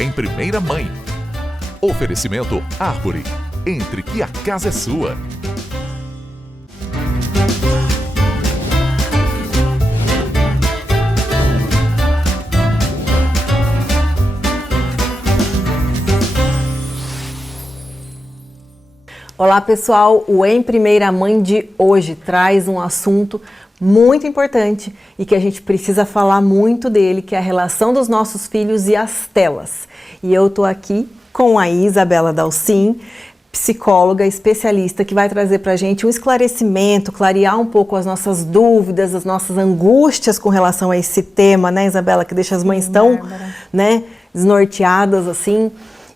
Em Primeira Mãe. Oferecimento Árvore. Entre que a casa é sua. Olá pessoal, o Em Primeira Mãe de hoje traz um assunto muito importante e que a gente precisa falar muito dele, que é a relação dos nossos filhos e as telas. E eu tô aqui com a Isabela Dalcin, psicóloga especialista, que vai trazer pra gente um esclarecimento, clarear um pouco as nossas dúvidas, as nossas angústias com relação a esse tema, né, Isabela, que deixa as mães tão, né, desnorteadas assim.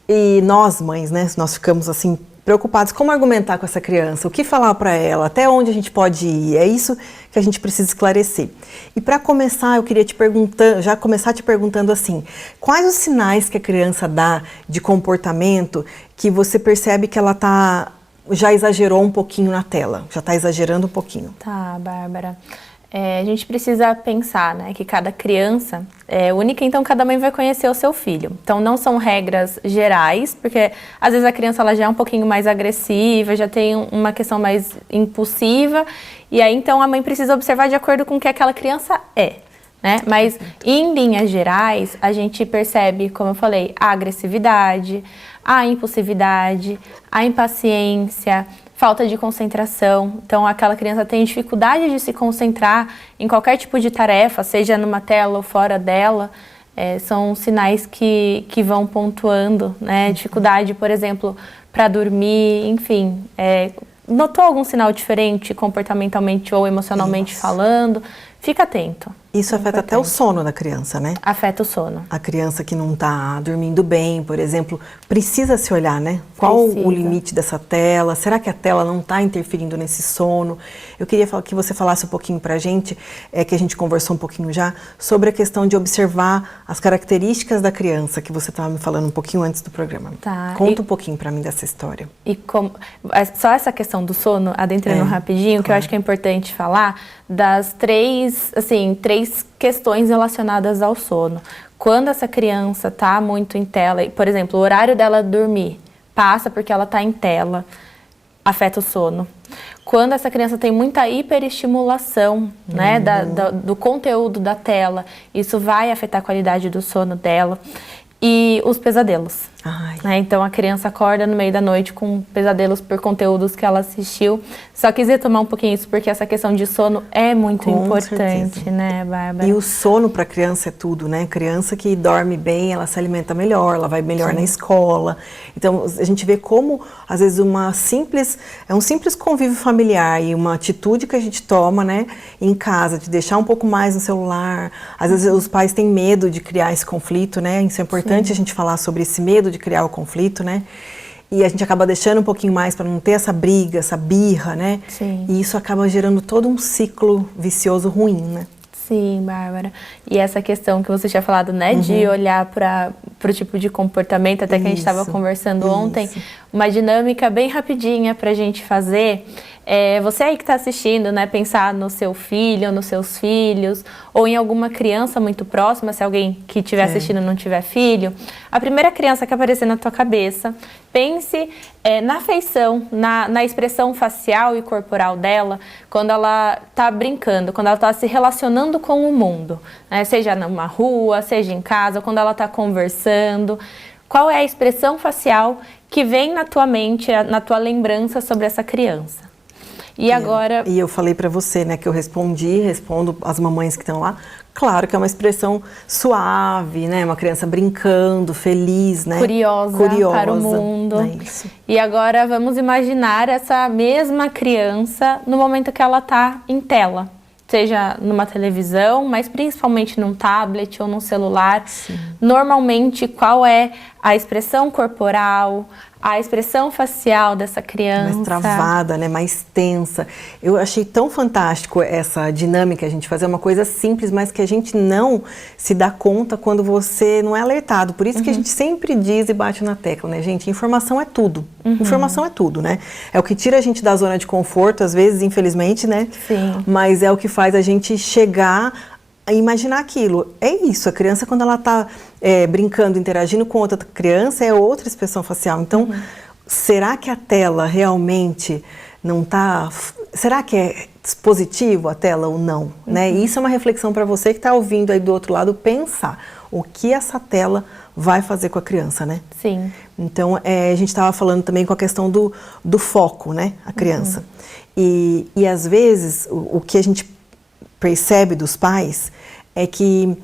E nós, mães, né, nós ficamos assim preocupados, como argumentar com essa criança, o que falar para ela, até onde a gente pode ir, é isso que a gente precisa esclarecer. E para começar, eu queria começar te perguntando assim, quais os sinais que a criança dá de comportamento que você percebe que ela já exagerou um pouquinho na tela, já está exagerando um pouquinho? Tá, Bárbara. A gente precisa pensar, né, que cada criança é única, então cada mãe vai conhecer o seu filho. Então não são regras gerais, porque às vezes a criança ela já é um pouquinho mais agressiva, já tem uma questão mais impulsiva, e aí então a mãe precisa observar de acordo com o que aquela criança é, né? Mas em linhas gerais, a gente percebe, como eu falei, a agressividade, a impulsividade, a impaciência, falta de concentração. Então aquela criança tem dificuldade de se concentrar em qualquer tipo de tarefa, seja numa tela ou fora dela. São sinais que vão pontuando, né? Dificuldade, por exemplo, para dormir, enfim. Notou algum sinal diferente comportamentalmente ou emocionalmente falando? Fica atento. Isso afeta até o sono da criança, né? Afeta o sono. A criança que não está dormindo bem, por exemplo, precisa se olhar, né? Qual o limite dessa tela? Será que a tela não está interferindo nesse sono? Eu queria que você falasse um pouquinho pra gente, que a gente conversou um pouquinho já, sobre a questão de observar as características da criança, que você estava me falando um pouquinho antes do programa. Tá. Conta um pouquinho pra mim dessa história. E só essa questão do sono, adentrando rapidinho, que eu acho que é importante falar, das três questões relacionadas ao sono. Quando essa criança está muito em tela, por exemplo, o horário dela dormir passa porque ela está em tela, afeta o sono. Quando essa criança tem muita hiperestimulação, né, do conteúdo da tela, isso vai afetar a qualidade do sono dela. E os pesadelos. Né? Então a criança acorda no meio da noite com pesadelos por conteúdos que ela assistiu. Só quis retomar um pouquinho isso, porque essa questão de sono é muito importante, né, Bárbara? E o sono para a criança é tudo, né? Criança que dorme bem, ela se alimenta melhor, ela vai melhor na escola. Então a gente vê como, às vezes, um simples convívio familiar e uma atitude que a gente toma, né, em casa, de deixar um pouco mais no celular. Às vezes os pais têm medo de criar esse conflito, né? Isso é importante a gente falar sobre esse medo de criar o conflito, né? E a gente acaba deixando um pouquinho mais para não ter essa briga, essa birra, né? Sim. E isso acaba gerando todo um ciclo vicioso ruim, né? Sim, Bárbara. E essa questão que você tinha falado, né, de olhar para o tipo de comportamento, até que a gente estava conversando ontem, uma dinâmica bem rapidinha para a gente fazer. Você aí que está assistindo, né, pensar no seu filho, nos seus filhos, ou em alguma criança muito próxima, se alguém que estiver assistindo não tiver filho, a primeira criança que aparecer na tua cabeça, pense na feição, na expressão facial e corporal dela, quando ela está brincando, quando ela está se relacionando com o mundo, né, seja numa rua, seja em casa, quando ela está conversando. Qual é a expressão facial que vem na tua mente, na tua lembrança sobre essa criança? E agora... E eu falei para você, né, que eu respondo as mamães que estão lá, claro que é uma expressão suave, né, uma criança brincando, feliz, né, curiosa para o mundo. É isso. E agora vamos imaginar essa mesma criança no momento que ela está em tela, seja numa televisão, mas principalmente num tablet ou num celular. Sim. Normalmente, qual é a expressão corporal, a expressão facial dessa criança? Mais travada, né? Mais tensa. Eu achei tão fantástico essa dinâmica, a gente fazer uma coisa simples, mas que a gente não se dá conta quando você não é alertado. Por isso que a gente sempre diz e bate na tecla, né, gente? Informação é tudo. Informação é tudo, né? É o que tira a gente da zona de conforto, às vezes, infelizmente, né? Sim. Mas é o que faz a gente chegar imaginar aquilo. É isso, a criança quando ela está brincando, interagindo com outra criança, é outra expressão facial. Então, será que a tela realmente não está... Será que é positivo a tela ou não? Né? Isso é uma reflexão para você que está ouvindo aí do outro lado pensar. O que essa tela vai fazer com a criança, né? Sim. Então, a gente estava falando também com a questão do foco, né? A criança. E às vezes, o que a gente percebe dos pais é que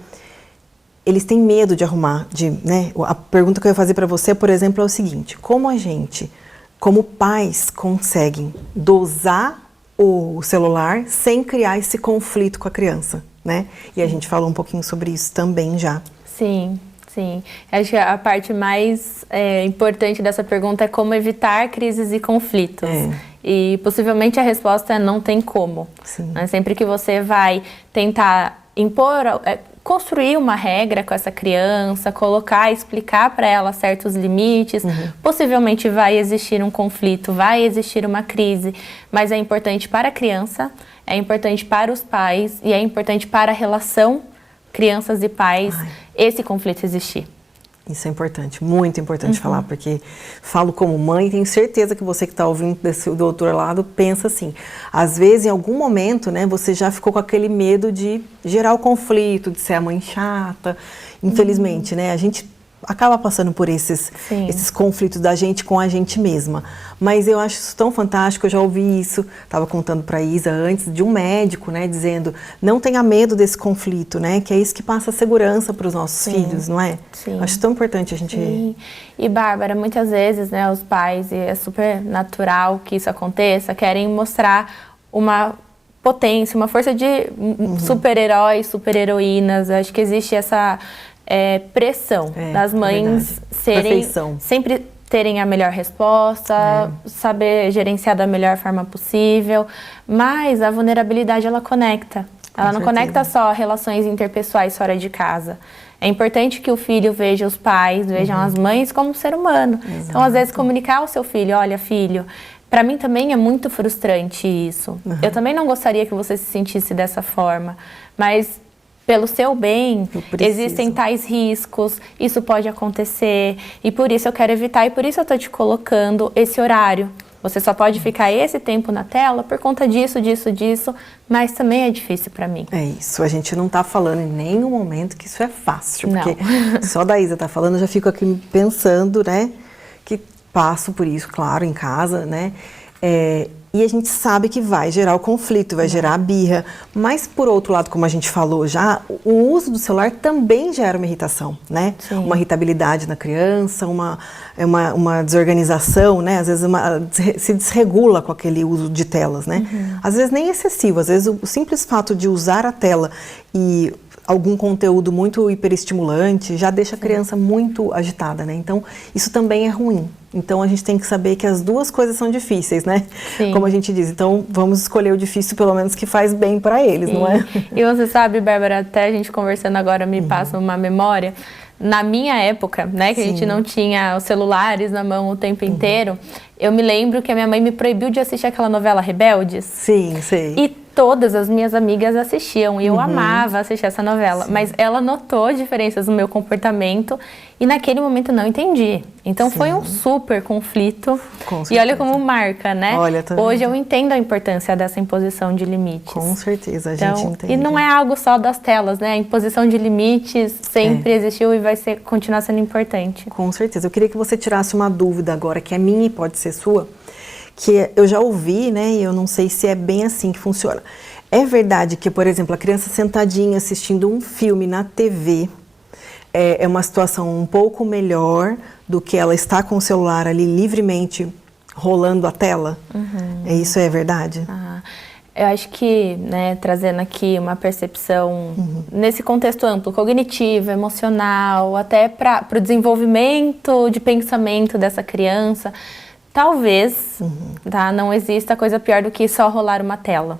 eles têm medo de arrumar, né? A pergunta que eu ia fazer para você, por exemplo, é o seguinte: como a gente, como pais, conseguem dosar o celular sem criar esse conflito com a criança, né? E a gente falou um pouquinho sobre isso também já. Sim, sim. Acho que a parte mais importante dessa pergunta é como evitar crises e conflitos. E possivelmente a resposta é não tem como. Né? Sempre que você vai tentar impor, construir uma regra com essa criança, colocar, explicar para ela certos limites, possivelmente vai existir um conflito, vai existir uma crise, mas é importante para a criança, é importante para os pais e é importante para a relação crianças e pais esse conflito existir. Isso é importante, muito importante falar, porque falo como mãe, tenho certeza que você que está ouvindo do outro lado pensa assim, às vezes em algum momento, né, você já ficou com aquele medo de gerar o conflito, de ser a mãe chata, infelizmente, né, a gente acaba passando por esses conflitos da gente com a gente mesma. Mas eu acho isso tão fantástico, eu já ouvi isso, estava contando para a Isa antes, de um médico, né, dizendo, não tenha medo desse conflito, né, que é isso que passa segurança para os nossos filhos, não é? Sim. Acho tão importante a gente... Sim. E, Bárbara, muitas vezes, né, os pais, e é super natural que isso aconteça, querem mostrar uma potência, uma força de super-heróis, super-heroínas. Acho que existe essa... pressão das mães sempre terem a melhor resposta, saber gerenciar da melhor forma possível, mas a vulnerabilidade ela conecta. Ela não conecta só relações interpessoais fora de casa. É importante que o filho veja os pais, vejam as mães como um ser humano. Então, às vezes, comunicar ao seu filho, olha, filho, para mim também é muito frustrante isso. Eu também não gostaria que você se sentisse dessa forma, mas pelo seu bem, existem tais riscos, isso pode acontecer, e por isso eu quero evitar, e por isso eu estou te colocando esse horário. Você só pode ficar esse tempo na tela por conta disso, mas também é difícil para mim. É isso, a gente não está falando em nenhum momento que isso é fácil, porque só da Isa tá falando, eu já fico aqui pensando, né, que passo por isso, claro, em casa, né, e a gente sabe que vai gerar o conflito, vai gerar a birra, mas por outro lado, como a gente falou já, o uso do celular também gera uma irritação, né? Uma irritabilidade na criança, uma desorganização, né? Às vezes se desregula com aquele uso de telas, né? Às vezes nem excessivo, às vezes o simples fato de usar a tela e algum conteúdo muito hiperestimulante já deixa a criança muito agitada, né? Então, isso também é ruim. Então, a gente tem que saber que as duas coisas são difíceis, né? Como a gente diz. Então, vamos escolher o difícil, pelo menos, que faz bem para eles, não é? E você sabe, Bárbara, até a gente conversando agora me passa uma memória. Na minha época, né, que a gente não tinha os celulares na mão o tempo inteiro, eu me lembro que a minha mãe me proibiu de assistir aquela novela Rebeldes. Sim, sei. E todas as minhas amigas assistiam e eu amava assistir essa novela. Mas ela notou diferenças no meu comportamento e naquele momento não entendi. Então foi um super conflito. E olha como marca, né? Olha, hoje eu entendo a importância dessa imposição de limites. Com certeza, a gente entende. E não é algo só das telas, né? A imposição de limites sempre existiu e vai continuar sendo importante. Com certeza. Eu queria que você tirasse uma dúvida agora, que é minha e pode ser sua, que eu já ouvi, né, e eu não sei se é bem assim que funciona. É verdade que, por exemplo, a criança sentadinha assistindo um filme na TV é uma situação um pouco melhor do que ela estar com o celular ali livremente rolando a tela? Isso é verdade? Eu acho que, né, trazendo aqui uma percepção nesse contexto amplo, cognitivo, emocional, até para o desenvolvimento de pensamento dessa criança, talvez não exista coisa pior do que só rolar uma tela.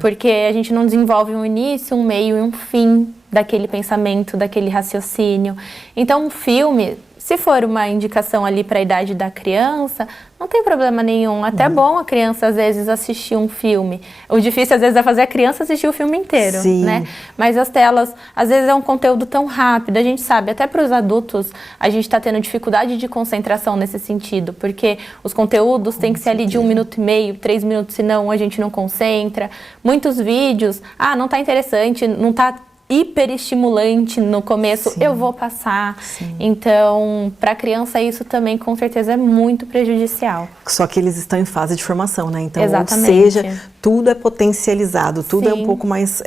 Porque a gente não desenvolve um início, um meio e um fim daquele pensamento, daquele raciocínio. Então, um filme, Se for uma indicação ali para a idade da criança, não tem problema nenhum. Até bom a criança, às vezes, assistir um filme. O difícil, às vezes, é fazer a criança assistir o filme inteiro, Sim. né? Mas as telas, às vezes, é um conteúdo tão rápido. A gente sabe, até para os adultos, a gente está tendo dificuldade de concentração nesse sentido, porque os conteúdos têm que ser ali de 1 minuto e meio, 3 minutos, senão a gente não concentra. Muitos vídeos, não está interessante, não está hiperestimulante no começo, Sim. eu vou passar. Sim. Então, para a criança isso também com certeza é muito prejudicial. Só que eles estão em fase de formação, né? Então, Exatamente. ou seja, tudo é potencializado, tudo é um Sim. pouco mais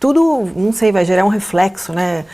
tudo, não sei, vai gerar um reflexo, né?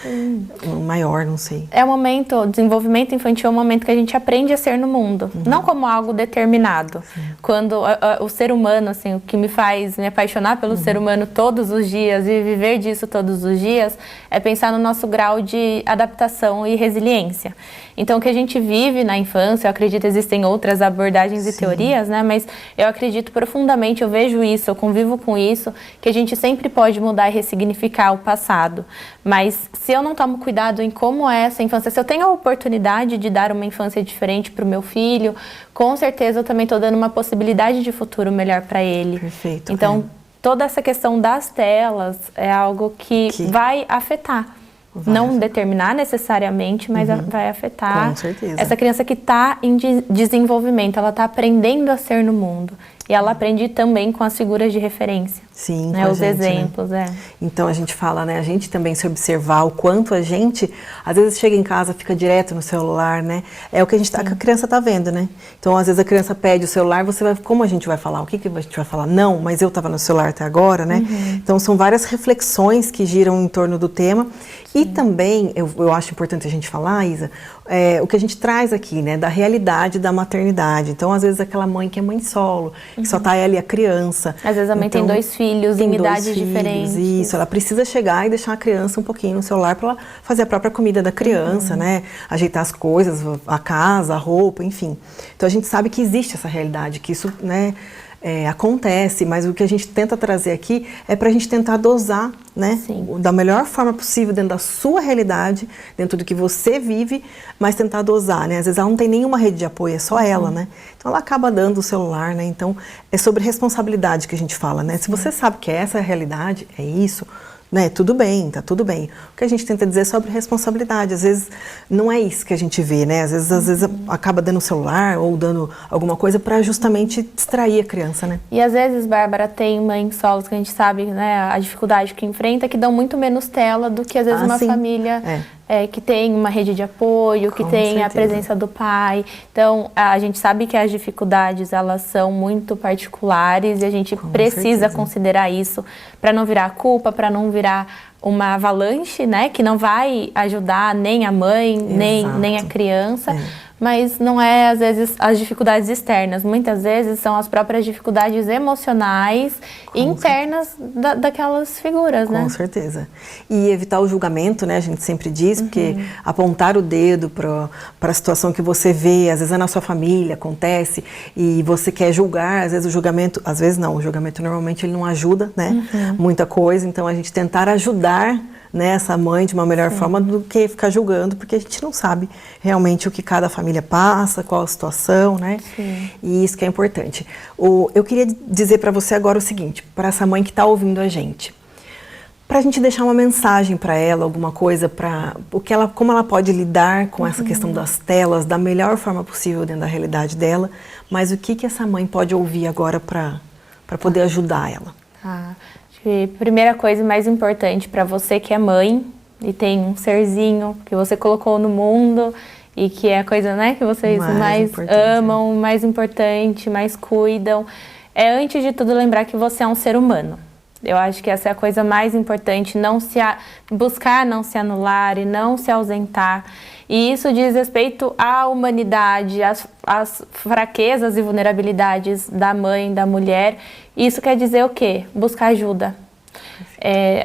Maior, não sei. É o momento, o desenvolvimento infantil é o momento que a gente aprende a ser no mundo, não como algo determinado. Quando o ser humano, assim, o que me faz me apaixonar pelo ser humano todos os dias e viver disso todos os dias, é pensar no nosso grau de adaptação e resiliência. Então, o que a gente vive na infância, eu acredito que existem outras abordagens e teorias, né? Mas eu acredito profundamente, eu vejo isso, eu convivo com isso, que a gente sempre pode mudar e ressignificar o passado. Mas se eu não tomo cuidado em como é essa infância, se eu tenho a oportunidade de dar uma infância diferente para o meu filho, com certeza eu também estou dando uma possibilidade de futuro melhor para ele. Perfeito. Então, toda essa questão das telas é algo que vai afetar. Não determinar necessariamente, mas vai afetar. Com certeza. Essa criança que está em desenvolvimento, ela está aprendendo a ser no mundo. E ela aprende também com as figuras de referência. Sim, né? com a Os gente, exemplos, né? Então a gente fala, né? A gente também se observar o quanto a gente, às vezes chega em casa, fica direto no celular, né? É o que a criança tá vendo, né? Então às vezes a criança pede o celular, como a gente vai falar? O que a gente vai falar? Não, mas eu estava no celular até agora, né? Então são várias reflexões que giram em torno do tema. E também, eu acho importante a gente falar, Isa, o que a gente traz aqui, né? Da realidade da maternidade. Então às vezes aquela mãe que é mãe solo, que só tá ela e a criança. Às vezes a mãe tem 2 filhos em idades diferentes. Isso, ela precisa chegar e deixar a criança um pouquinho no celular para ela fazer a própria comida da criança, né? Ajeitar as coisas, a casa, a roupa, enfim. Então a gente sabe que existe essa realidade, que isso, né, acontece, mas o que a gente tenta trazer aqui é para a gente tentar dosar, né, da melhor forma possível dentro da sua realidade, dentro do que você vive, mas tentar dosar, né? Às vezes ela não tem nenhuma rede de apoio, é só ela, né? Então ela acaba dando o celular, né? Então é sobre responsabilidade que a gente fala, né? Se você sabe que essa é a realidade, é isso, né? Tudo bem, tá tudo bem. O que a gente tenta dizer é sobre responsabilidade. Às vezes não é isso que a gente vê, né? Às vezes acaba dando o celular ou dando alguma coisa para justamente distrair a criança, né? E às vezes, Bárbara, tem mães solos que a gente sabe, né, a dificuldade que enfrenta, que dão muito menos tela do que às vezes uma família que tem uma rede de apoio, que tem a presença do pai. Então, a gente sabe que as dificuldades, elas são muito particulares e a gente precisa considerar isso para não virar culpa, para não virar uma avalanche, né, que não vai ajudar nem a mãe, nem a criança. Mas não é, às vezes, as dificuldades externas. Muitas vezes são as próprias dificuldades emocionais e internas daquelas figuras, né? Com certeza. E evitar o julgamento, né? A gente sempre diz, porque apontar o dedo para a situação que você vê, às vezes é na sua família, acontece, e você quer julgar, às vezes o julgamento, às vezes não, o julgamento normalmente ele não ajuda, né? Muita coisa, então a gente tentar ajudar, né, essa mãe de uma melhor forma do que ficar julgando, porque a gente não sabe realmente o que cada família passa, qual a situação, né? E isso que é importante. Eu queria dizer para você agora o seguinte, para essa mãe que está ouvindo a gente, para a gente deixar uma mensagem para ela, alguma coisa, como ela pode lidar com essa questão das telas da melhor forma possível dentro da realidade dela, mas o que essa mãe pode ouvir agora para poder ajudar ela? Primeira coisa mais importante para você que é mãe e tem um serzinho que você colocou no mundo e que é a coisa, né, que vocês mais amam, mais importante, mais cuidam, é antes de tudo lembrar que você é um ser humano. Eu acho que essa é a coisa mais importante, buscar não se anular e não se ausentar. E isso diz respeito à humanidade, às fraquezas e vulnerabilidades da mãe, da mulher. Isso quer dizer o quê? Buscar ajuda.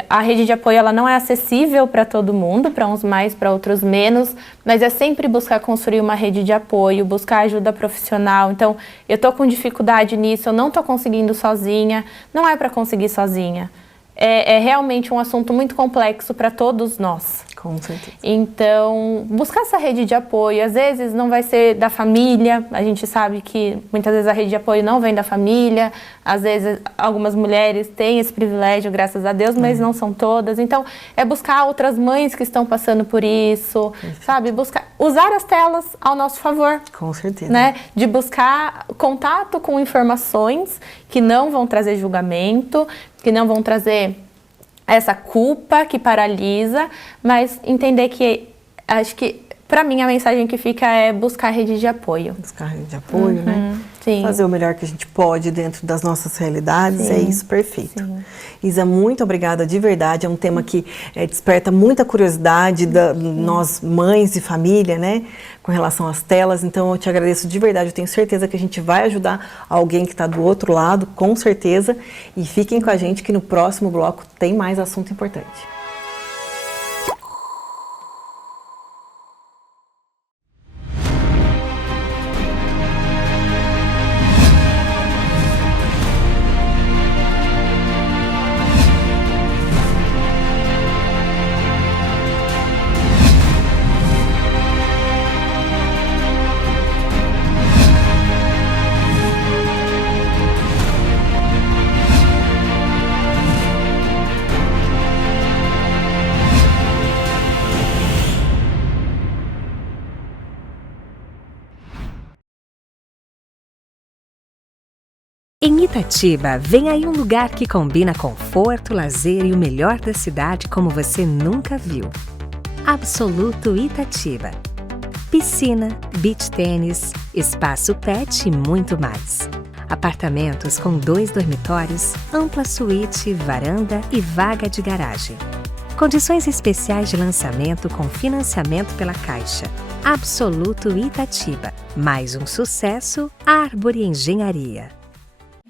A rede de apoio ela não é acessível para todo mundo, para uns mais, para outros menos, mas é sempre buscar construir uma rede de apoio, buscar ajuda profissional. Então, eu estou com dificuldade nisso, eu não estou conseguindo sozinha, não é para conseguir sozinha. É realmente um assunto muito complexo para todos nós. Com certeza. Então, buscar essa rede de apoio, às vezes não vai ser da família, a gente sabe que muitas vezes a rede de apoio não vem da família, às vezes algumas mulheres têm esse privilégio, graças a Deus, mas não são todas. Então, é buscar outras mães que estão passando por isso, sabe? Usar as telas ao nosso favor. Com certeza. Né? De buscar contato com informações que não vão trazer julgamento, que não vão trazer essa culpa que paralisa, mas entender que, acho que, para mim, a mensagem que fica é buscar rede de apoio. Buscar rede de apoio, né? Sim. Fazer o melhor que a gente pode dentro das nossas realidades, é isso, perfeito. Sim. Isa, muito obrigada, de verdade, é um tema que desperta muita curiosidade da nós mães e família, né? Com relação às telas, então eu te agradeço de verdade, eu tenho certeza que a gente vai ajudar alguém que está do outro lado, com certeza, e fiquem com a gente que no próximo bloco tem mais assunto importante. Em Itatiba, vem aí um lugar que combina conforto, lazer e o melhor da cidade como você nunca viu. Absoluto Itatiba. Piscina, beach tênis, espaço pet e muito mais. Apartamentos com 2 dormitórios, ampla suíte, varanda e vaga de garagem. Condições especiais de lançamento com financiamento pela Caixa. Absoluto Itatiba. Mais um sucesso, Árvore Engenharia.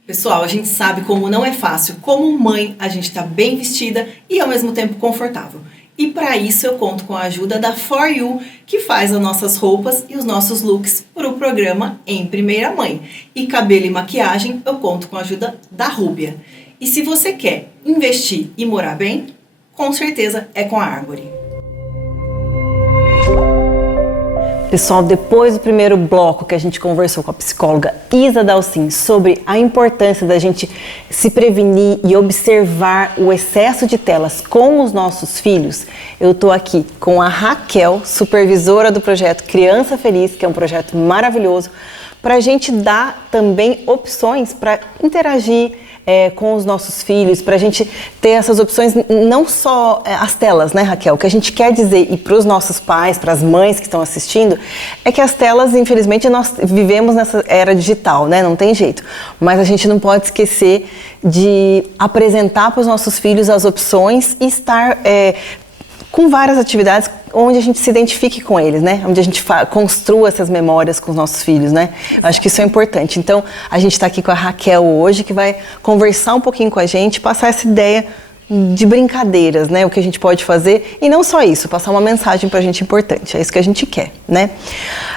Pessoal, a gente sabe como não é fácil, como mãe, a gente está bem vestida e ao mesmo tempo confortável. E para isso eu conto com a ajuda da For You, que faz as nossas roupas e os nossos looks para o programa Em Primeira Mãe. E cabelo e maquiagem eu conto com a ajuda da Rúbia. E se você quer investir e morar bem, com certeza é com a Árvore. Pessoal, depois do primeiro bloco que a gente conversou com a psicóloga Isa Dalcin sobre a importância da gente se prevenir e observar o excesso de telas com os nossos filhos, eu estou aqui com a Raquel, supervisora do projeto Criança Feliz, que é um projeto maravilhoso, para a gente dar também opções para interagir com os nossos filhos, para a gente ter essas opções, não só as telas, né, Raquel? O que a gente quer dizer, e para os nossos pais, para as mães que estão assistindo, é que as telas, infelizmente, nós vivemos nessa era digital, né? Não tem jeito. Mas a gente não pode esquecer de apresentar para os nossos filhos as opções e estar com várias atividades onde a gente se identifique com eles, né? Onde a gente construa essas memórias com os nossos filhos, né? Acho que isso é importante. Então, a gente está aqui com a Raquel hoje, que vai conversar um pouquinho com a gente, passar essa ideia de brincadeiras, né? O que a gente pode fazer. E não só isso, passar uma mensagem pra gente importante. É isso que a gente quer, né?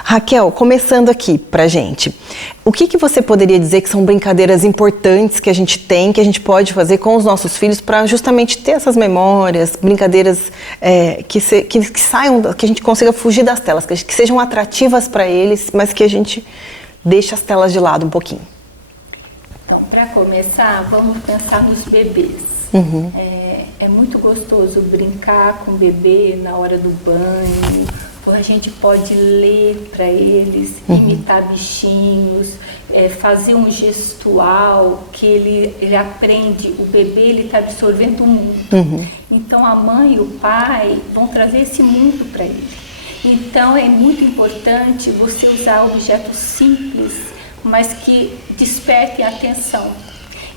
Raquel, começando aqui pra gente. O que você poderia dizer que são brincadeiras importantes que a gente tem, que a gente pode fazer com os nossos filhos para justamente ter essas memórias, brincadeiras que saiam, que a gente consiga fugir das telas, que sejam atrativas para eles, mas que a gente deixe as telas de lado um pouquinho. Então, para começar, vamos pensar nos bebês. Uhum. É muito gostoso brincar com o bebê na hora do banho, ou a gente pode ler para eles, imitar bichinhos, fazer um gestual que ele aprende, o bebê ele está absorvendo o mundo. Então a mãe e o pai vão trazer esse mundo para ele. Então é muito importante você usar objetos simples, mas que despertem a atenção.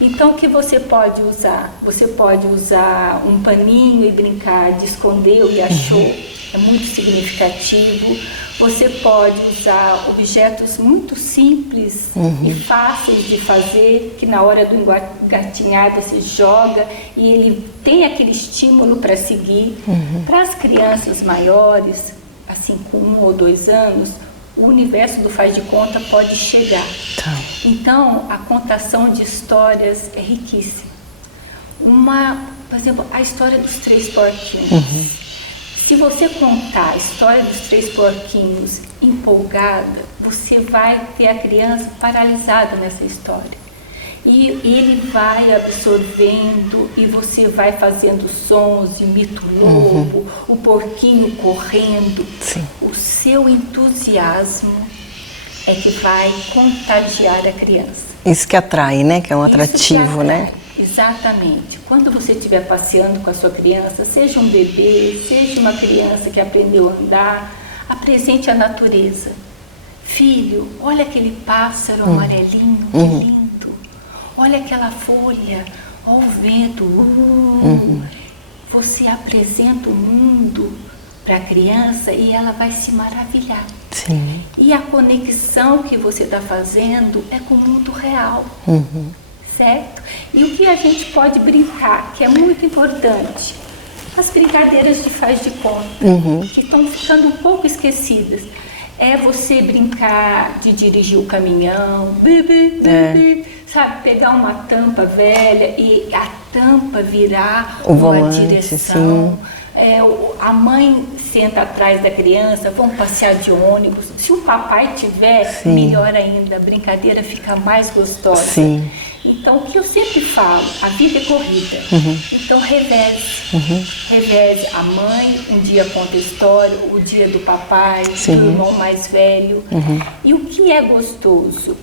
Então, o que você pode usar? Você pode usar um paninho e brincar de esconder o Yachô, é muito significativo. Você pode usar objetos muito simples e fáceis de fazer, que na hora do engatinhar você joga e ele tem aquele estímulo para seguir. Para as crianças maiores, assim com 1 ou 2 anos, o universo do faz de conta pode chegar. Tá. Então, a contação de histórias é riquíssima. Por exemplo, a história dos 3 porquinhos. Se você contar a história dos 3 porquinhos empolgada, você vai ter a criança paralisada nessa história. E ele vai absorvendo e você vai fazendo sons, imita o lobo, o porquinho correndo. Sim. O seu entusiasmo é que vai contagiar a criança. Isso que atrai, né? Que é um Isso atrativo, que atrai. né? Exatamente. Quando você estiver passeando com a sua criança, seja um bebê, seja uma criança que aprendeu a andar, apresente a natureza. Filho, olha aquele pássaro amarelinho, que lindo. Olha aquela folha, olha o vento. Você apresenta o mundo para a criança e ela vai se maravilhar. Sim. E a conexão que você está fazendo é com o mundo real. Certo? E o que a gente pode brincar, que é muito importante, as brincadeiras de faz de conta, que estão ficando um pouco esquecidas. É você brincar de dirigir o caminhão, sabe, pegar uma tampa velha e a tampa virar o uma volante, direção. A mãe senta atrás da criança, vão passear de ônibus. Se o papai tiver, melhor ainda, a brincadeira fica mais gostosa. Sim. Então, o que eu sempre falo, a vida é corrida. Então, reveze. Reveze a mãe, um dia conta a história, o dia do papai, do irmão mais velho. E o que é gostoso?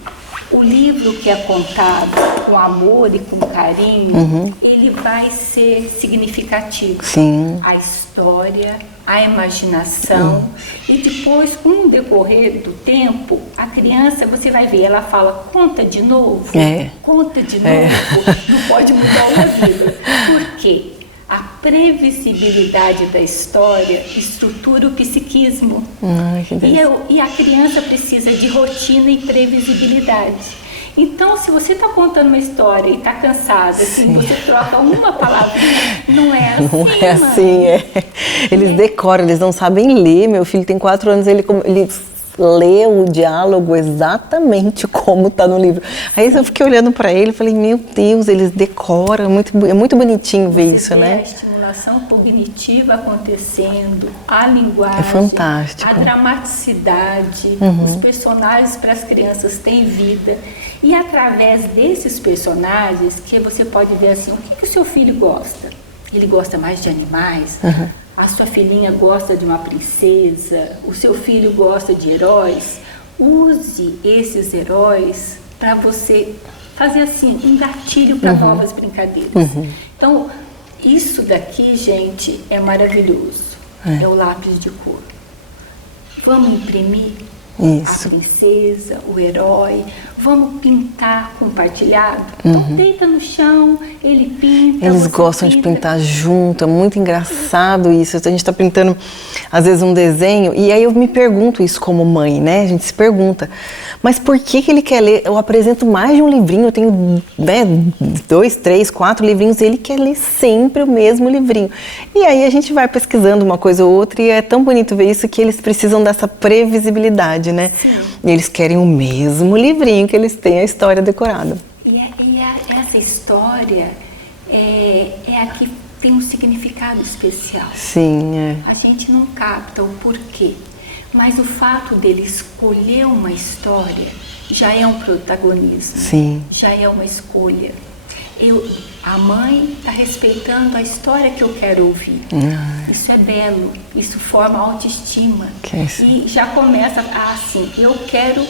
O livro que é contado com amor e com carinho, ele vai ser significativo. Sim. A história, a imaginação. E depois, com o decorrer do tempo, a criança, você vai ver, ela fala, conta de novo, conta de novo, não pode mudar uma vida. Por quê? A previsibilidade da história estrutura o psiquismo. E a criança precisa de rotina e previsibilidade. Então, se você está contando uma história e está cansada, assim, você troca uma palavrinha, não é assim. Não é assim, Eles decoram, eles não sabem ler. Meu filho tem 4 anos, ele lê o diálogo exatamente como está no livro. Aí eu fiquei olhando para ele e falei, meu Deus, eles decoram, é muito bonitinho ver isso, né? A estimulação cognitiva acontecendo, a linguagem, é fantástico. A dramaticidade, os personagens para as crianças têm vida. E através desses personagens que você pode ver assim, o que o seu filho gosta? Ele gosta mais de animais? A sua filhinha gosta de uma princesa, o seu filho gosta de heróis. Use esses heróis para você fazer assim, um gatilho para novas brincadeiras. Então, isso daqui, gente, é maravilhoso. É o lápis de cor. Vamos imprimir a princesa, o herói. Vamos pintar compartilhado. Então, deita no chão, ele pinta. Eles gostam de pintar junto, é muito engraçado isso. A gente está pintando, às vezes, um desenho, e aí eu me pergunto isso como mãe, né? A gente se pergunta, mas por que ele quer ler? Eu apresento mais de um livrinho, eu tenho 2, 3, 4 livrinhos, e ele quer ler sempre o mesmo livrinho. E aí a gente vai pesquisando uma coisa ou outra, e é tão bonito ver isso que eles precisam dessa previsibilidade, né? E eles querem o mesmo livrinho que eles têm a história decorada. Essa história é a que tem um significado especial. Sim, A gente não capta o porquê, mas o fato dele escolher uma história já é um protagonismo. Sim. Já é uma escolha. A mãe está respeitando a história que eu quero ouvir. Isso é belo, isso forma autoestima. E já começa assim, eu quero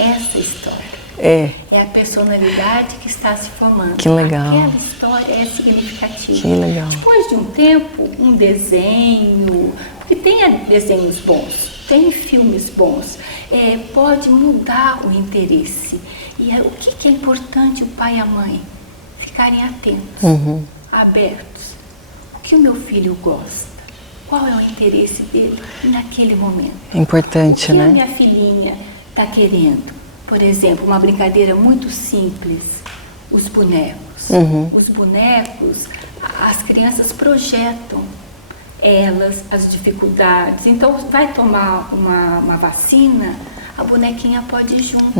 essa história. É a personalidade que está se formando. Que legal. Aquela história é significativa. Que legal. Depois de um tempo, um desenho, porque tem desenhos bons, tem filmes bons, pode mudar o interesse. E o que é importante o pai e a mãe? Ficarem atentos, abertos. O que o meu filho gosta? Qual é o interesse dele naquele momento? É importante, né? O que né? a minha filhinha está querendo? Por exemplo, uma brincadeira muito simples, os bonecos. Os bonecos, as crianças projetam as dificuldades. Então, vai tomar uma vacina, a bonequinha pode ir junto.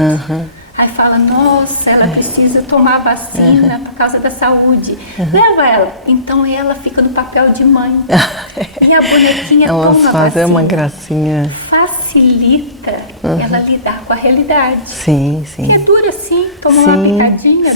Aí fala, nossa, ela precisa tomar vacina por causa da saúde. Leva ela. Então ela fica no papel de mãe. E a bonequinha toma vacina. É uma gracinha. Facilita ela lidar com a realidade. Sim, sim. É dura sim, toma uma picadinha,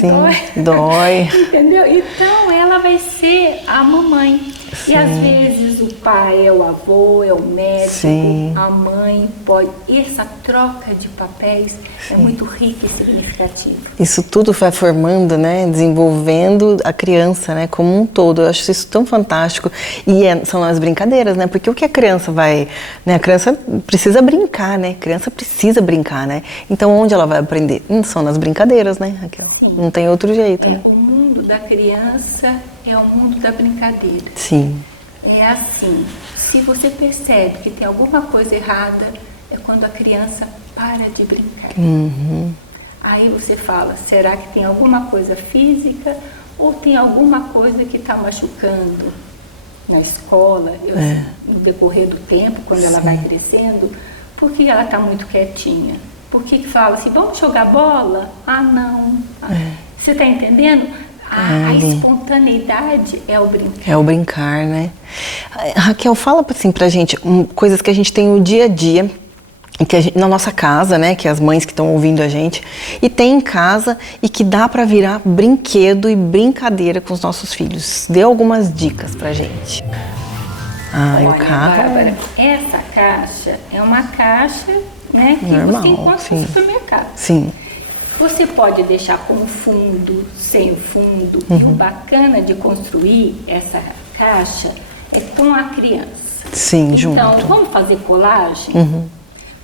dói. Entendeu? Então ela vai ser a mamãe. E às vezes o pai é o avô, é o médico, a mãe pode. E essa troca de papéis é muito rica e significativa. Isso tudo vai formando, né, desenvolvendo a criança, né, como um todo. Eu acho isso tão fantástico. E são as brincadeiras, né? Porque o que a criança vai, né? A criança precisa brincar, né? A criança precisa brincar, né? Então onde ela vai aprender? São nas brincadeiras, né, Raquel? Sim. Não tem outro jeito, né? O mundo da criança é o mundo da brincadeira. Sim. É assim, se você percebe que tem alguma coisa errada, é quando a criança para de brincar. Aí você fala, será que tem alguma coisa física ou tem alguma coisa que está machucando na escola, no decorrer do tempo, quando ela vai crescendo? Por que ela está muito quietinha? Por que fala assim, vamos jogar bola? Ah, não. Você está entendendo? A espontaneidade é o brincar. É o brincar, né? Raquel, fala assim pra gente, coisas que a gente tem no dia a dia, que na nossa casa, né, que as mães que estão ouvindo a gente, e tem em casa e que dá pra virar brinquedo e brincadeira com os nossos filhos. Dê algumas dicas pra gente. Olha, o carro... Bárbara, essa caixa é uma caixa, né, que normal, você encontra no supermercado. Sim. Você pode deixar com fundo, sem o fundo. E o bacana de construir essa caixa é com a criança. Sim, junto. Então, vamos fazer colagem?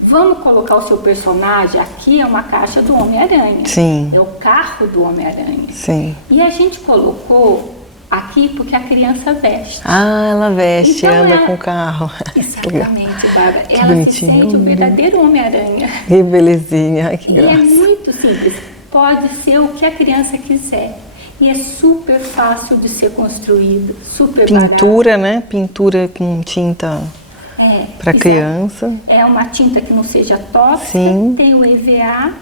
Vamos colocar o seu personagem. Aqui é uma caixa do Homem-Aranha. Sim. É o carro do Homem-Aranha. Sim. E a gente colocou aqui porque a criança veste. Ah, ela veste, Então, anda com o carro. Exatamente, Bárbara. Ela bonitinho. se sente o verdadeiro Homem-Aranha. Que belezinha, ai, que E graça. é muito simples. Pode ser o que a criança quiser. E é super fácil de ser construído, super Pintura, né? Pintura com tinta para criança. É uma tinta que não seja tóxica. Sim. Tem o EVA,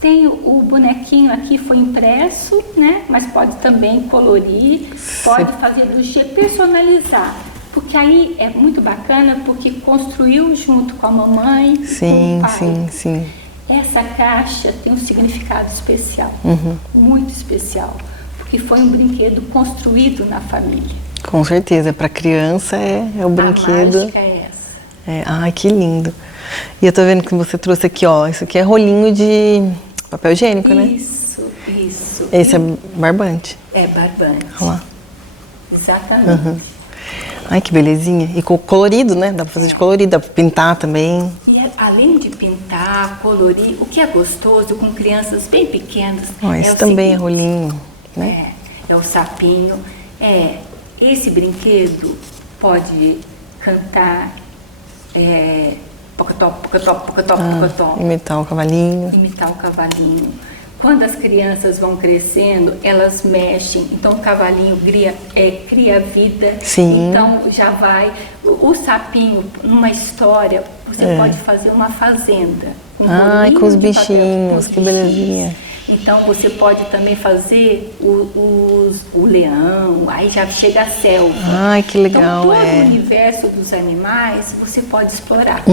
tem o bonequinho aqui, foi impresso, né? Mas pode também colorir, pode fazer do jeito, personalizar. Porque aí é muito bacana, porque construiu junto com a mamãe, com o pai. Sim. Essa caixa tem um significado especial, muito especial, porque foi um brinquedo construído na família. Com certeza, para criança é o brinquedo. A mágica é essa. Ai, que lindo. E eu tô vendo que você trouxe aqui, ó, isso aqui é rolinho de papel higiênico, né? Isso. Esse é barbante. É barbante. Olha lá. Exatamente. Ai, que belezinha. E colorido, né? Dá pra fazer de colorido, dá pra pintar também. E além de pintar, colorir, o que é gostoso com crianças bem pequenas. Esse também é rolinho, né? É o sapinho. Esse brinquedo pode cantar pocotó, pocotó, pocotó, pocotó. Imitar o cavalinho. Imitar o cavalinho. Quando as crianças vão crescendo, elas mexem, então o cavalinho cria vida. Sim. Então já vai. O sapinho, numa história, você pode fazer uma fazenda. Com os bichinhos, que belezinha. Então você pode também fazer o leão, aí já chega a selva. Ai, que legal. Então todo o universo dos animais você pode explorar.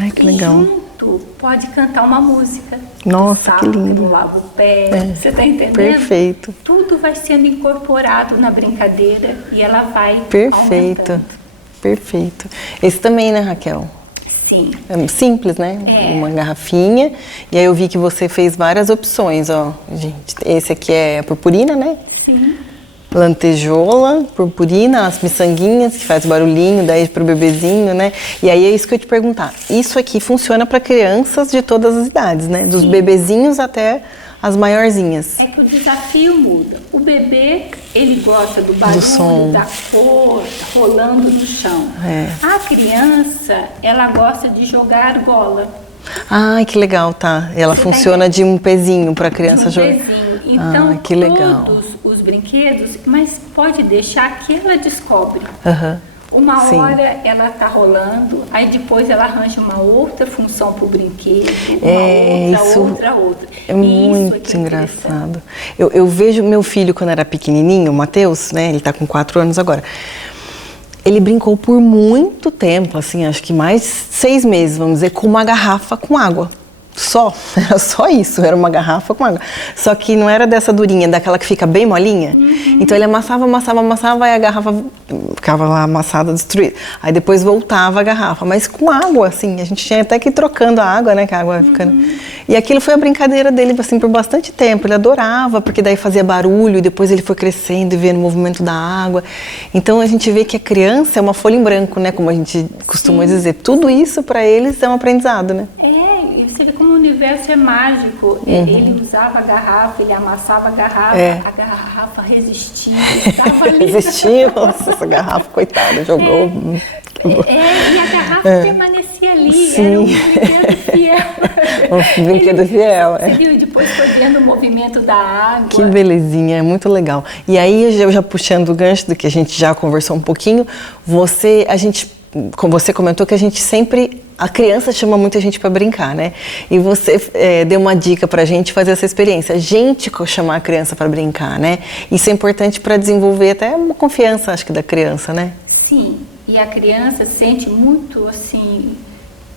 Ai, que legal. E junto pode cantar uma música. Nossa, que lindo. No Lava o Pé, você tá entendendo? Perfeito. Tudo vai sendo incorporado na brincadeira e ela vai Perfeito. Perfeito. Esse também, né, Raquel? Sim. É simples, né? Uma garrafinha. E aí eu vi que você fez várias opções, ó. Gente, esse aqui é a purpurina, né? Sim. Lantejola, purpurina, as miçanguinhas, que faz barulhinho daí pro bebezinho, né? E aí é isso que eu ia te perguntar. Isso aqui funciona para crianças de todas as idades, né? Dos bebezinhos até as maiorzinhas. É que o desafio muda. O bebê, ele gosta do barulho, som, da cor, rolando no chão. A criança, ela gosta de jogar argola. Ai, que legal, tá. Ela funciona de um pezinho para a criança jogar. Pezinho. Então, que legal. Todos os brinquedos, mas pode deixar que ela descobre. Uma Sim. hora ela tá rolando, aí depois ela arranja uma outra função pro brinquedo, outra. É E muito isso é que é engraçado. Eu vejo meu filho quando era pequenininho, o Matheus, né? Ele tá com 4 anos agora. Ele brincou por muito tempo, assim, acho que mais 6 meses, vamos dizer, com uma garrafa com água. Só, era só isso, era uma garrafa com água. Só que não era dessa durinha, daquela que fica bem molinha. Então ele amassava, aí a garrafa ficava lá amassada, destruída. Aí depois voltava a garrafa, mas com água, assim, a gente tinha até que ir trocando a água, né, que a água ia ficando. E aquilo foi a brincadeira dele, assim, por bastante tempo. Ele adorava, porque daí fazia barulho, e depois ele foi crescendo e vendo o movimento da água. Então a gente vê que a criança é uma folha em branco, né, como a gente costuma dizer. Tudo isso para eles é um aprendizado, né? E você vê como o universo é mágico. Ele usava a garrafa, ele amassava a garrafa resistia, estava ali. Resistiu, nossa, essa garrafa, coitada, jogou. E a garrafa permanecia ali, Sim. era um brinquedo fiel. Um brinquedo fiel, Você viu, depois foi vendo o movimento da água. Que belezinha, é muito legal. E aí, eu já puxando o gancho do que a gente já conversou um pouquinho, como você comentou que a gente sempre, a criança chama muita gente para brincar, né? E você deu uma dica pra gente fazer essa experiência, a gente chamar a criança para brincar, né? Isso é importante para desenvolver até uma confiança, acho que, da criança, né? Sim, e a criança sente muito, assim,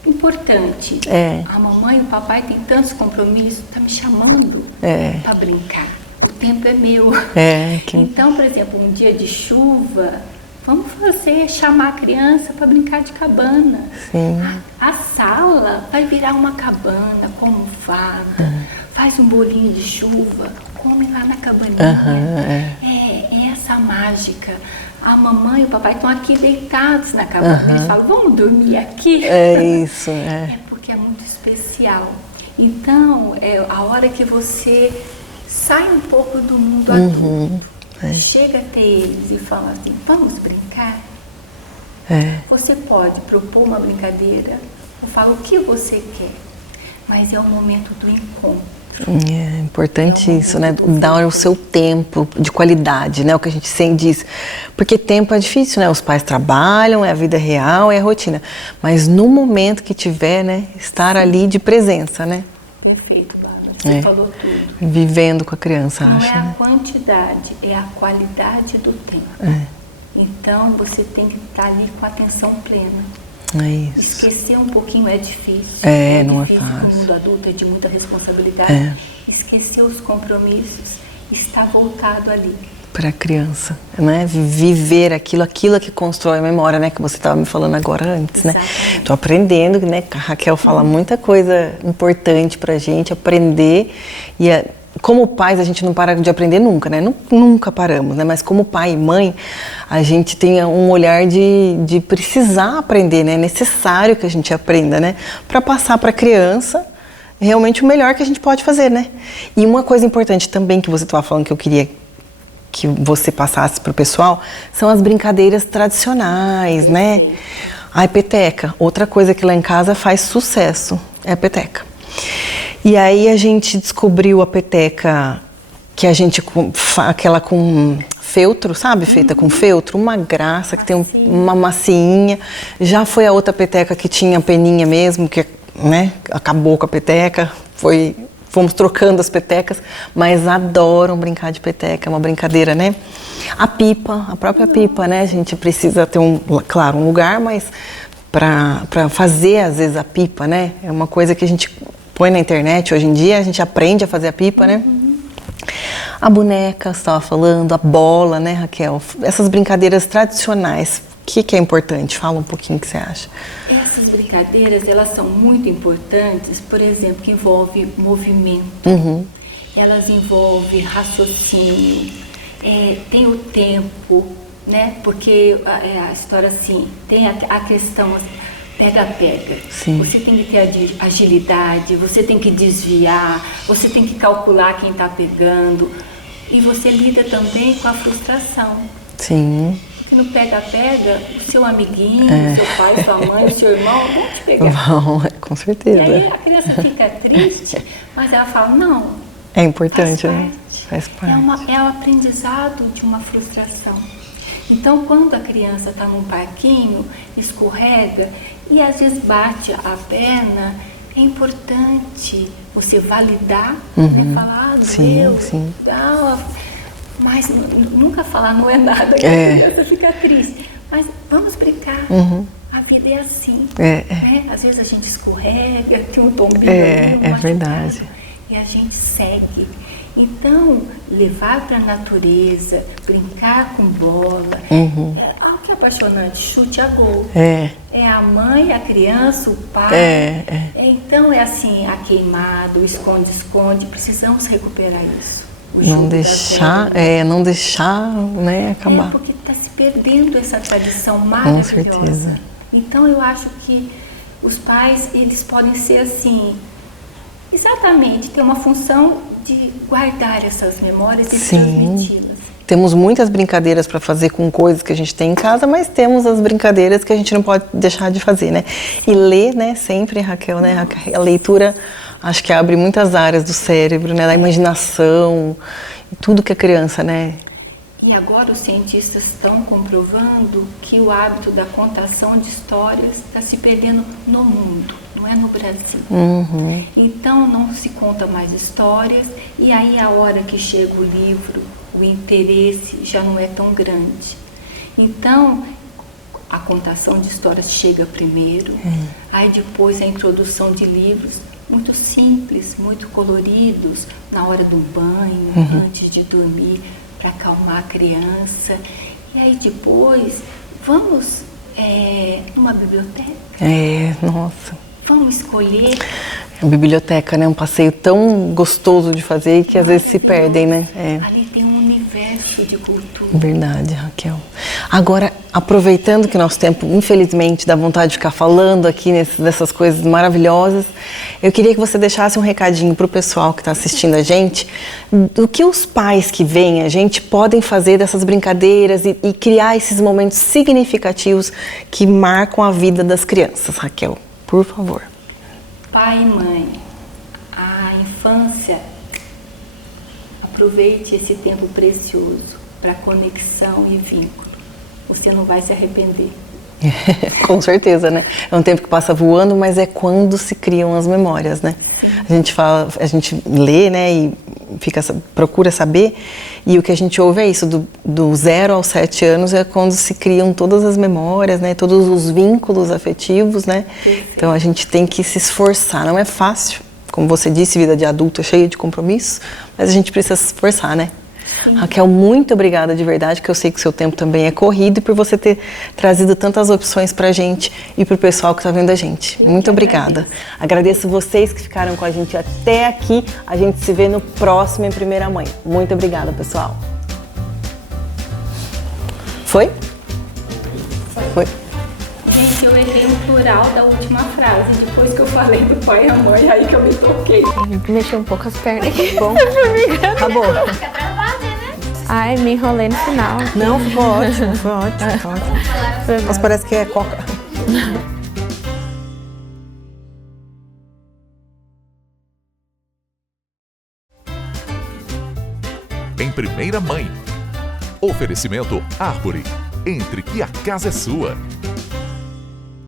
importante. A mamãe e o papai têm tantos compromissos, tá me chamando para brincar. O tempo é meu. Então, por exemplo, um dia de chuva, vamos chamar a criança para brincar de cabana. Sim. A sala vai virar uma cabana com almofada, faz um bolinho de chuva, come lá na cabaninha. É essa a mágica. A mamãe e o papai estão aqui deitados na cabana. Eles falam, vamos dormir aqui? É isso, É porque é muito especial. Então, é a hora que você sai um pouco do mundo adulto. Chega até eles e fala assim, vamos brincar? Você pode propor uma brincadeira, ou fala o que você quer, mas é o momento do encontro. É importante isso, né? Dar o seu tempo de qualidade, né? O que a gente sempre diz. Porque tempo é difícil, né? Os pais trabalham, é a vida real, é a rotina. Mas no momento que tiver, né? Estar ali de presença, né? Perfeito, Bárbara. Você falou tudo. Vivendo com a criança, Não acho. é a quantidade, é a qualidade do tempo. Então, você tem que estar ali com a atenção plena. É isso. Esquecer um pouquinho é difícil. Não é difícil, fácil. O mundo adulto é de muita responsabilidade. Esquecer os compromissos, está voltado ali. Para a criança, né? Viver aquilo que constrói a memória, né? Que você estava me falando agora antes, né? Estou aprendendo, né? A Raquel fala muita coisa importante para a gente aprender e como pais a gente não para de aprender nunca, né? Nunca paramos, né? Mas como pai e mãe a gente tem um olhar de precisar aprender, né? É necessário que a gente aprenda, né? Para passar para a criança realmente o melhor que a gente pode fazer, né? E uma coisa importante também que você estava falando que eu queria que você passasse para o pessoal, são as brincadeiras tradicionais, né? A peteca, outra coisa que lá em casa faz sucesso, é a peteca. E aí a gente descobriu a peteca, que a gente, aquela com feltro, sabe? Feita com feltro, uma graça, que tem uma massinha. Já foi a outra peteca que tinha peninha mesmo, que, né, acabou com a peteca, fomos trocando as petecas, mas adoram brincar de peteca, é uma brincadeira, né? A pipa, a própria pipa, né? A gente precisa ter um lugar, mas para fazer, às vezes, a pipa, né? É uma coisa que a gente põe na internet hoje em dia, a gente aprende a fazer a pipa, né? A boneca, você estava falando, a bola, né, Raquel? Essas brincadeiras tradicionais, o que é importante? Fala um pouquinho o que você acha. Essas brincadeiras, elas são muito importantes, por exemplo, que envolve movimento, elas envolvem raciocínio, tem o tempo, né? Porque a história assim, tem a questão pega-pega. Você tem que ter agilidade, você tem que desviar, você tem que calcular quem está pegando e você lida também com a frustração. Sim. Que no pega-pega, o seu amiguinho, o seu pai, sua mãe, o seu irmão vão te pegar. Vão, com certeza. E aí a criança fica triste, mas ela fala, não. É importante, faz né? parte. Faz parte. É o aprendizado de uma frustração. Então, quando a criança está num parquinho, escorrega e às vezes bate a perna, é importante você validar, né? Falar, doeu, mas nunca falar não é nada, que a criança fica triste. Mas vamos brincar. A vida é assim. Né? Às vezes a gente escorrega, tem um tombinho ali, é verdade. E a gente segue. Então, levar para a natureza, brincar com bola, olha que apaixonante, chute a gol. É a mãe, a criança, o pai. Então, é assim, a queimada, o esconde-esconde, precisamos recuperar isso. Não deixar, né, acabar. Porque está se perdendo essa tradição maravilhosa. Com certeza. Então, eu acho que os pais, eles podem ser assim, exatamente, ter uma função de guardar essas memórias e transmiti-las. Temos muitas brincadeiras para fazer com coisas que a gente tem em casa, mas temos as brincadeiras que a gente não pode deixar de fazer, né? E ler, né, sempre, Raquel, né? A leitura, acho que abre muitas áreas do cérebro, né? Da imaginação, tudo que a criança, né? E agora os cientistas estão comprovando que o hábito da contação de histórias está se perdendo no mundo, não é no Brasil. Então não se conta mais histórias e aí a hora que chega o livro, o interesse já não é tão grande. Então a contação de histórias chega primeiro, aí depois a introdução de livros muito simples, muito coloridos, na hora do banho, antes de dormir, para acalmar a criança. E aí depois, vamos numa biblioteca? Nossa. Vamos escolher. A biblioteca, né? Um passeio tão gostoso de fazer e que às vezes se perdem, né? Ali tem um universo de cultura. Verdade, Raquel. Agora, aproveitando que nosso tempo, infelizmente, dá vontade de ficar falando aqui dessas coisas maravilhosas, eu queria que você deixasse um recadinho para o pessoal que está assistindo a gente, do que os pais que veem a gente podem fazer dessas brincadeiras e criar esses momentos significativos que marcam a vida das crianças, Raquel. Por favor. Pai e mãe, a infância, aproveite esse tempo precioso para conexão e vínculo. Você não vai se arrepender. Com certeza, né? É um tempo que passa voando, mas é quando se criam as memórias, né? A gente lê, né, e procura saber, e o que a gente ouve é isso, do 0 aos 7 anos é quando se criam todas as memórias, né, todos os vínculos afetivos, né? Então a gente tem que se esforçar, não é fácil, como você disse, vida de adulto é cheia de compromissos, mas a gente precisa se esforçar, né? Raquel, muito obrigada de verdade, que eu sei que o seu tempo também é corrido, e por você ter trazido tantas opções pra gente e pro pessoal que está vendo a gente. Muito obrigada. Agradeço vocês que ficaram com a gente até aqui. A gente se vê no próximo Em Primeira Mãe. Muito obrigada, pessoal. Foi? Foi. Gente, eu errei o plural da última frase. Depois que eu falei do pai e a mãe, aí que eu me toquei. Mexeu um pouco as pernas aqui. Bom, acabou. Ai, me enrolei no final. Não, ficou ótimo, foi ótimo. Mas parece que é coca. Em Primeira Mãe. Oferecimento Árvore. Entre que a casa é sua.